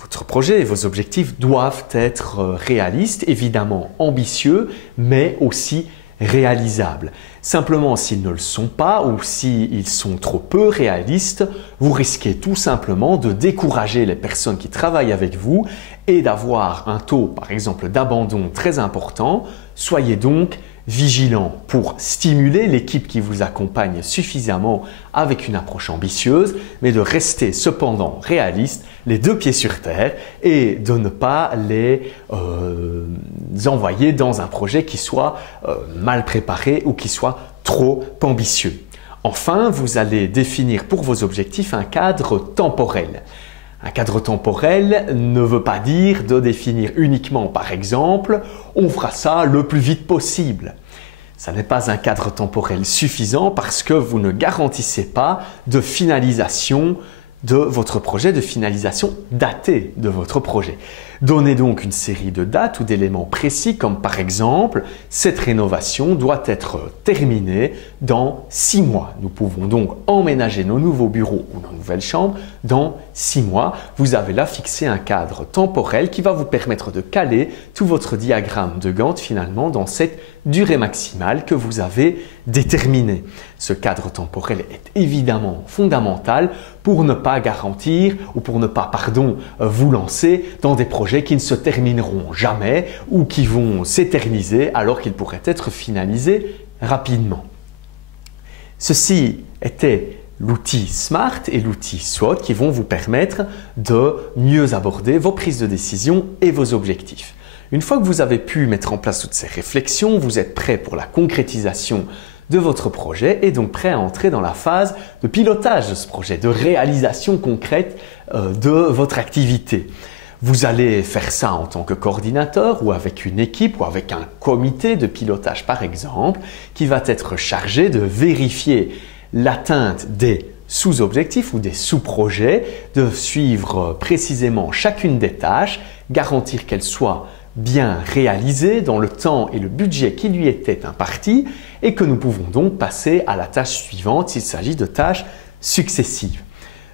Votre projet et vos objectifs doivent être réalistes, évidemment ambitieux, mais aussi réalisables. Simplement, s'ils ne le sont pas ou s'ils sont trop peu réalistes, vous risquez tout simplement de décourager les personnes qui travaillent avec vous et d'avoir un taux, par exemple, d'abandon très important. Soyez donc vigilant pour stimuler l'équipe qui vous accompagne suffisamment avec une approche ambitieuse, mais de rester cependant réaliste, les 2 pieds sur terre et de ne pas les envoyer dans un projet qui soit mal préparé ou qui soit trop ambitieux. Enfin, vous allez définir pour vos objectifs un cadre temporel. Un cadre temporel ne veut pas dire de définir uniquement, par exemple, on fera ça le plus vite possible. Ça n'est pas un cadre temporel suffisant parce que vous ne garantissez pas de finalisation de votre projet, de finalisation datée de votre projet. Donnez donc une série de dates ou d'éléments précis comme par exemple, cette rénovation doit être terminée dans 6 mois. Nous pouvons donc emménager nos nouveaux bureaux ou nos nouvelles chambres dans 6 mois. Vous avez là fixé un cadre temporel qui va vous permettre de caler tout votre diagramme de Gantt finalement dans cette durée maximale que vous avez déterminée. Ce cadre temporel est évidemment fondamental pour ne pas garantir ou pour ne pas, vous lancer dans des projets qui ne se termineront jamais ou qui vont s'éterniser alors qu'ils pourraient être finalisés rapidement. Ceci était l'outil SMART et l'outil SWOT qui vont vous permettre de mieux aborder vos prises de décision et vos objectifs. Une fois que vous avez pu mettre en place toutes ces réflexions, vous êtes prêt pour la concrétisation de votre projet et donc prêt à entrer dans la phase de pilotage de ce projet, de réalisation concrète de votre activité. Vous allez faire ça en tant que coordinateur ou avec une équipe ou avec un comité de pilotage par exemple qui va être chargé de vérifier l'atteinte des sous-objectifs ou des sous-projets, de suivre précisément chacune des tâches, garantir qu'elles soient bien réalisées dans le temps et le budget qui lui était imparti et que nous pouvons donc passer à la tâche suivante s'il s'agit de tâches successives.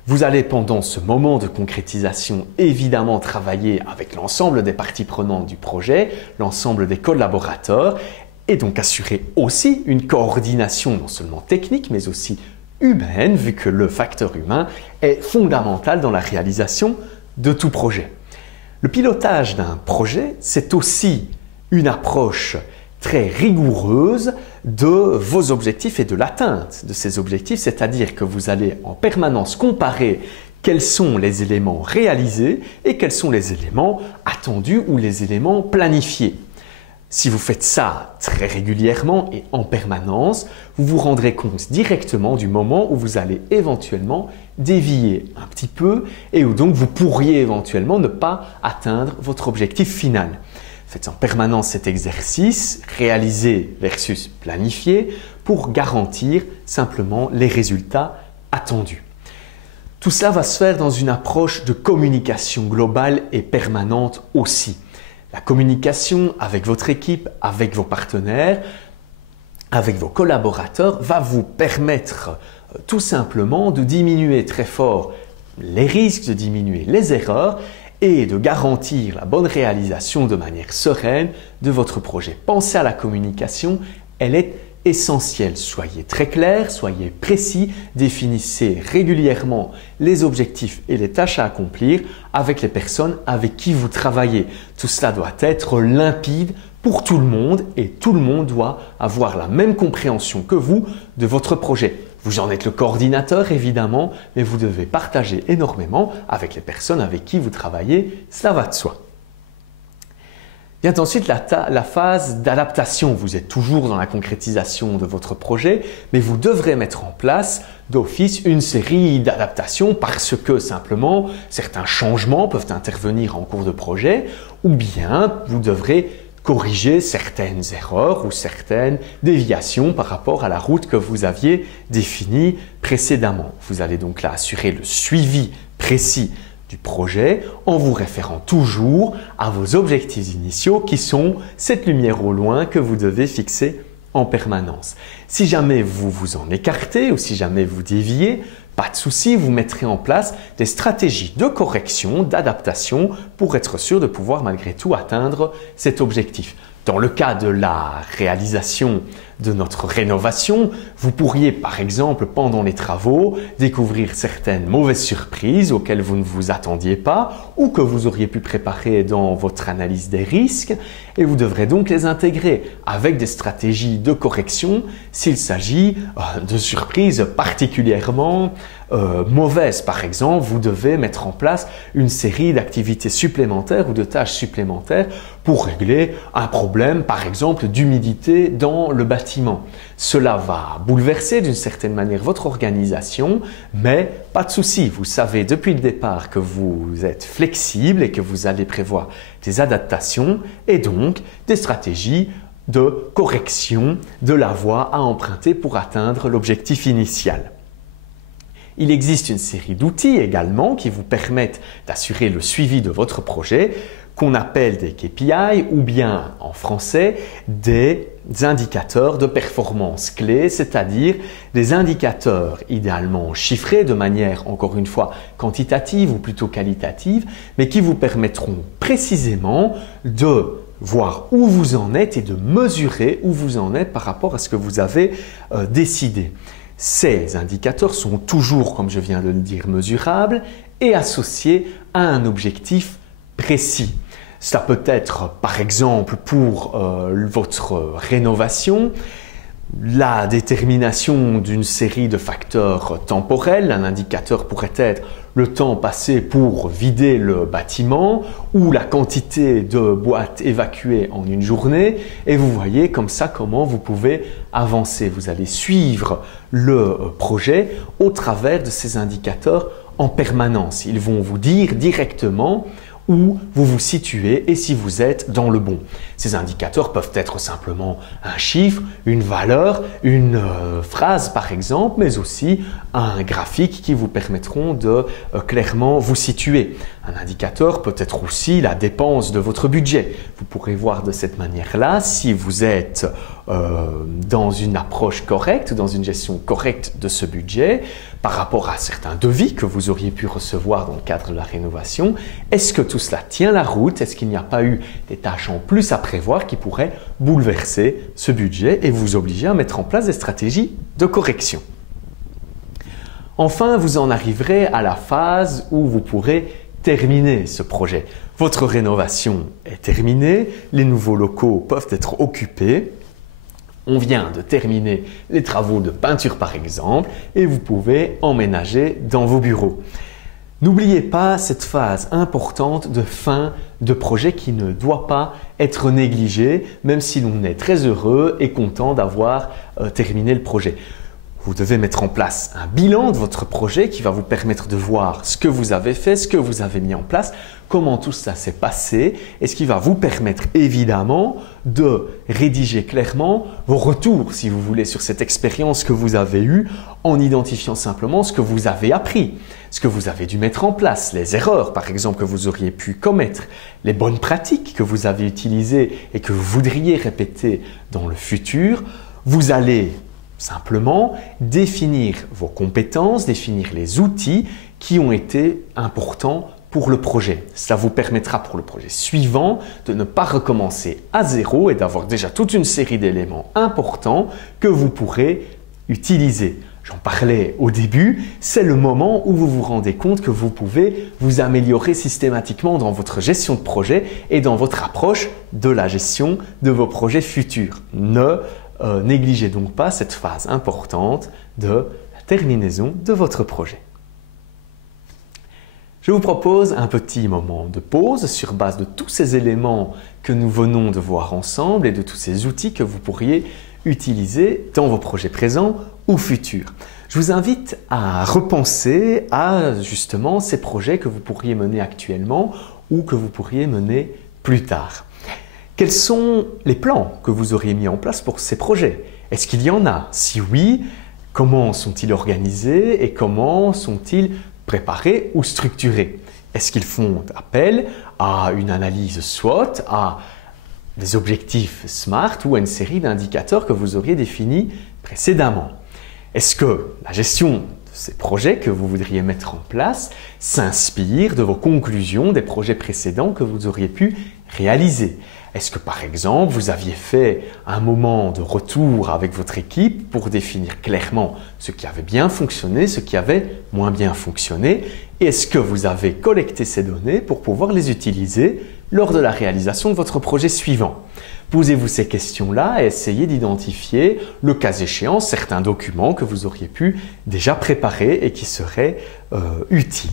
Vous allez pendant ce moment de concrétisation évidemment travailler avec l'ensemble des parties prenantes du projet, l'ensemble des collaborateurs et donc assurer aussi une coordination non seulement technique mais aussi humaine vu que le facteur humain est fondamental dans la réalisation de tout projet. Le pilotage d'un projet, c'est aussi une approche très rigoureuse de vos objectifs et de l'atteinte de ces objectifs, c'est-à-dire que vous allez en permanence comparer quels sont les éléments réalisés et quels sont les éléments attendus ou les éléments planifiés. Si vous faites ça très régulièrement et en permanence, vous vous rendrez compte directement du moment où vous allez éventuellement dévier un petit peu et où donc vous pourriez éventuellement ne pas atteindre votre objectif final. Faites en permanence cet exercice, réalisé versus planifié, pour garantir simplement les résultats attendus. Tout cela va se faire dans une approche de communication globale et permanente aussi. La communication avec votre équipe, avec vos partenaires, avec vos collaborateurs va vous permettre tout simplement de diminuer très fort les risques, de diminuer les erreurs et de garantir la bonne réalisation de manière sereine de votre projet. Pensez à la communication, elle est essentielle. Soyez très clair, soyez précis, définissez régulièrement les objectifs et les tâches à accomplir avec les personnes avec qui vous travaillez. Tout cela doit être limpide pour tout le monde et tout le monde doit avoir la même compréhension que vous de votre projet. Vous en êtes le coordinateur évidemment, mais vous devez partager énormément avec les personnes avec qui vous travaillez, cela va de soi. Vient ensuite la phase d'adaptation. Vous êtes toujours dans la concrétisation de votre projet, mais vous devrez mettre en place d'office une série d'adaptations parce que simplement certains changements peuvent intervenir en cours de projet ou bien vous devrez corriger certaines erreurs ou certaines déviations par rapport à la route que vous aviez définie précédemment. Vous allez donc là assurer le suivi précis du projet en vous référant toujours à vos objectifs initiaux qui sont cette lumière au loin que vous devez fixer en permanence. Si jamais vous vous en écartez ou si jamais vous déviez, pas de souci, vous mettrez en place des stratégies de correction, d'adaptation pour être sûr de pouvoir malgré tout atteindre cet objectif. Dans le cas de la réalisation de notre rénovation, vous pourriez par exemple pendant les travaux découvrir certaines mauvaises surprises auxquelles vous ne vous attendiez pas ou que vous auriez pu préparer dans votre analyse des risques et vous devrez donc les intégrer avec des stratégies de correction s'il s'agit de surprises particulièrement mauvaises. Par exemple, vous devez mettre en place une série d'activités supplémentaires ou de tâches supplémentaires pour régler un problème par exemple d'humidité dans le bâtiment. bâtiment. Cela va bouleverser d'une certaine manière votre organisation, mais pas de souci. Vous savez depuis le départ que vous êtes flexible et que vous allez prévoir des adaptations et donc des stratégies de correction de la voie à emprunter pour atteindre l'objectif initial. Il existe une série d'outils également qui vous permettent d'assurer le suivi de votre projet qu'on appelle des KPI ou bien en français des indicateurs de performance clés, c'est-à-dire des indicateurs idéalement chiffrés de manière encore une fois quantitative ou plutôt qualitative, mais qui vous permettront précisément de voir où vous en êtes et de mesurer où vous en êtes par rapport à ce que vous avez décidé. Ces indicateurs sont toujours, comme je viens de le dire, mesurables et associés à un objectif précis. Cela peut être par exemple pour votre rénovation, la détermination d'une série de facteurs temporels. Un indicateur pourrait être le temps passé pour vider le bâtiment ou la quantité de boîtes évacuées en une journée. Et vous voyez comme ça comment vous pouvez avancer. Vous allez suivre le projet au travers de ces indicateurs en permanence. Ils vont vous dire directement où vous vous situez et si vous êtes dans le bon. Ces indicateurs peuvent être simplement un chiffre, une valeur, une phrase par exemple, mais aussi un graphique qui vous permettront de clairement vous situer. Un indicateur peut être aussi la dépense de votre budget. Vous pourrez voir de cette manière-là si vous êtes dans une approche correcte, dans une gestion correcte de ce budget par rapport à certains devis que vous auriez pu recevoir dans le cadre de la rénovation. Est-ce que tout cela tient la route? Est-ce qu'il n'y a pas eu des tâches en plus à prévoir qui pourraient bouleverser ce budget et vous obliger à mettre en place des stratégies de correction? Enfin, vous en arriverez à la phase où vous pourrez terminer ce projet. Votre rénovation est terminée, les nouveaux locaux peuvent être occupés. On vient de terminer les travaux de peinture par exemple et vous pouvez emménager dans vos bureaux. N'oubliez pas cette phase importante de fin de projet qui ne doit pas être négligée même si l'on est très heureux et content d'avoir terminé le projet. Vous devez mettre en place un bilan de votre projet qui va vous permettre de voir ce que vous avez fait, ce que vous avez mis en place, comment tout ça s'est passé et ce qui va vous permettre évidemment de rédiger clairement vos retours, si vous voulez, sur cette expérience que vous avez eue en identifiant simplement ce que vous avez appris, ce que vous avez dû mettre en place, les erreurs par exemple que vous auriez pu commettre, les bonnes pratiques que vous avez utilisées et que vous voudriez répéter dans le futur. Vous allez simplement définir vos compétences, définir les outils qui ont été importants pour le projet. Cela vous permettra pour le projet suivant de ne pas recommencer à zéro et d'avoir déjà toute une série d'éléments importants que vous pourrez utiliser. J'en parlais au début, c'est le moment où vous vous rendez compte que vous pouvez vous améliorer systématiquement dans votre gestion de projet et dans votre approche de la gestion de vos projets futurs. Ne négligez donc pas cette phase importante de la terminaison de votre projet. Je vous propose un petit moment de pause sur base de tous ces éléments que nous venons de voir ensemble et de tous ces outils que vous pourriez utiliser dans vos projets présents ou futurs. Je vous invite à repenser à justement ces projets que vous pourriez mener actuellement ou que vous pourriez mener plus tard. Quels sont les plans que vous auriez mis en place pour ces projets? Est-ce qu'il y en a? Si oui, comment sont-ils organisés et comment sont-ils préparés ou structurés? Est-ce qu'ils font appel à une analyse SWOT, à des objectifs SMART ou à une série d'indicateurs que vous auriez définis précédemment? Est-ce que la gestion de ces projets que vous voudriez mettre en place s'inspire de vos conclusions des projets précédents que vous auriez pu réaliser? Est-ce que par exemple, vous aviez fait un moment de retour avec votre équipe pour définir clairement ce qui avait bien fonctionné, ce qui avait moins bien fonctionné? Et est-ce que vous avez collecté ces données pour pouvoir les utiliser lors de la réalisation de votre projet suivant? Posez-vous ces questions-là et essayez d'identifier, le cas échéant, certains documents que vous auriez pu déjà préparer et qui seraient utiles.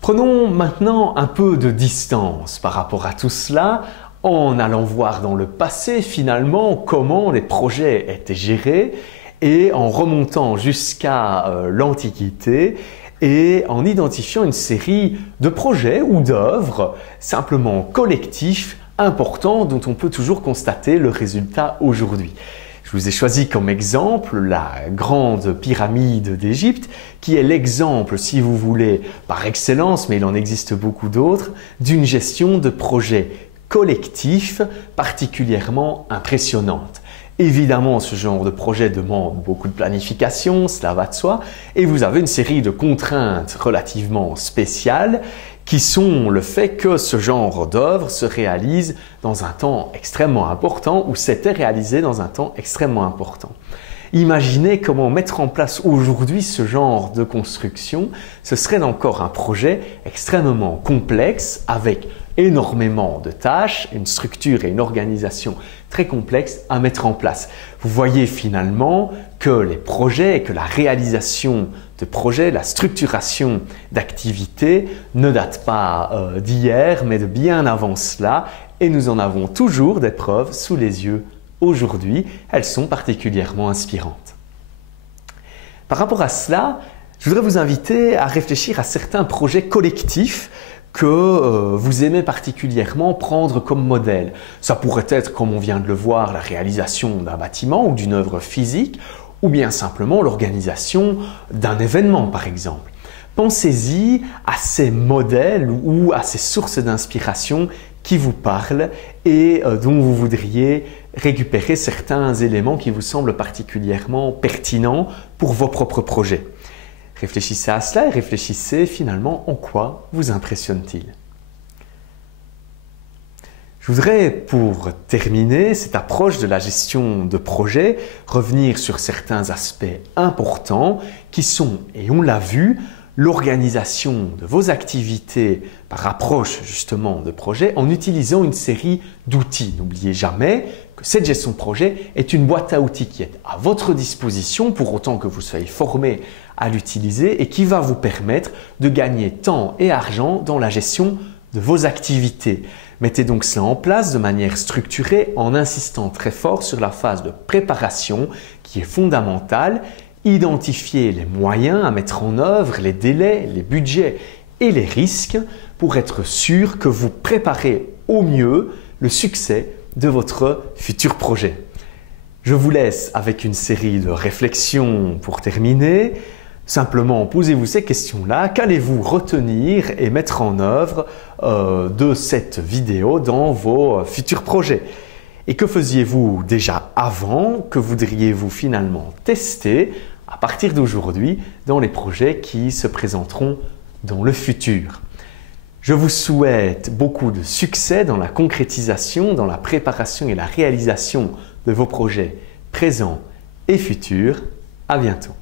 Prenons maintenant un peu de distance par rapport à tout cela en allant voir dans le passé finalement comment les projets étaient gérés et en remontant jusqu'à l'Antiquité et en identifiant une série de projets ou d'œuvres simplement collectifs importants dont on peut toujours constater le résultat aujourd'hui. Je vous ai choisi comme exemple la grande pyramide d'Égypte qui est l'exemple, si vous voulez, par excellence, mais il en existe beaucoup d'autres, d'une gestion de projets collectifs particulièrement impressionnante. Évidemment, ce genre de projet demande beaucoup de planification, cela va de soi, et vous avez une série de contraintes relativement spéciales qui sont le fait que ce genre d'œuvre se réalise dans un temps extrêmement important ou s'était réalisé dans un temps extrêmement important. Imaginez comment mettre en place aujourd'hui ce genre de construction. Ce serait encore un projet extrêmement complexe avec énormément de tâches, une structure et une organisation très complexes à mettre en place. Vous voyez finalement que les projets et que la réalisation de projets, la structuration d'activités ne datent pas d'hier mais de bien avant cela et nous en avons toujours des preuves sous les yeux aujourd'hui. Elles sont particulièrement inspirantes. Par rapport à cela, je voudrais vous inviter à réfléchir à certains projets collectifs que vous aimez particulièrement prendre comme modèle. Ça pourrait être, comme on vient de le voir, la réalisation d'un bâtiment ou d'une œuvre physique, ou bien simplement l'organisation d'un événement par exemple. Pensez-y à ces modèles ou à ces sources d'inspiration qui vous parlent et dont vous voudriez récupérer certains éléments qui vous semblent particulièrement pertinents pour vos propres projets. Réfléchissez à cela et réfléchissez finalement en quoi vous impressionne-t-il. Je voudrais, pour terminer cette approche de la gestion de projet, revenir sur certains aspects importants qui sont, et on l'a vu, l'organisation de vos activités par approche justement de projet en utilisant une série d'outils. N'oubliez jamais que cette gestion de projet est une boîte à outils qui est à votre disposition pour autant que vous soyez formé à l'utiliser et qui va vous permettre de gagner temps et argent dans la gestion de vos activités. Mettez donc cela en place de manière structurée en insistant très fort sur la phase de préparation qui est fondamentale. Identifiez les moyens à mettre en œuvre, les délais, les budgets et les risques pour être sûr que vous préparez au mieux le succès de votre futur projet. Je vous laisse avec une série de réflexions pour terminer. Simplement, posez-vous ces questions-là. Qu'allez-vous retenir et mettre en œuvre de cette vidéo dans vos futurs projets? Et que faisiez-vous déjà avant? Que voudriez-vous finalement tester à partir d'aujourd'hui dans les projets qui se présenteront dans le futur? Je vous souhaite beaucoup de succès dans la concrétisation, dans la préparation et la réalisation de vos projets présents et futurs. À bientôt.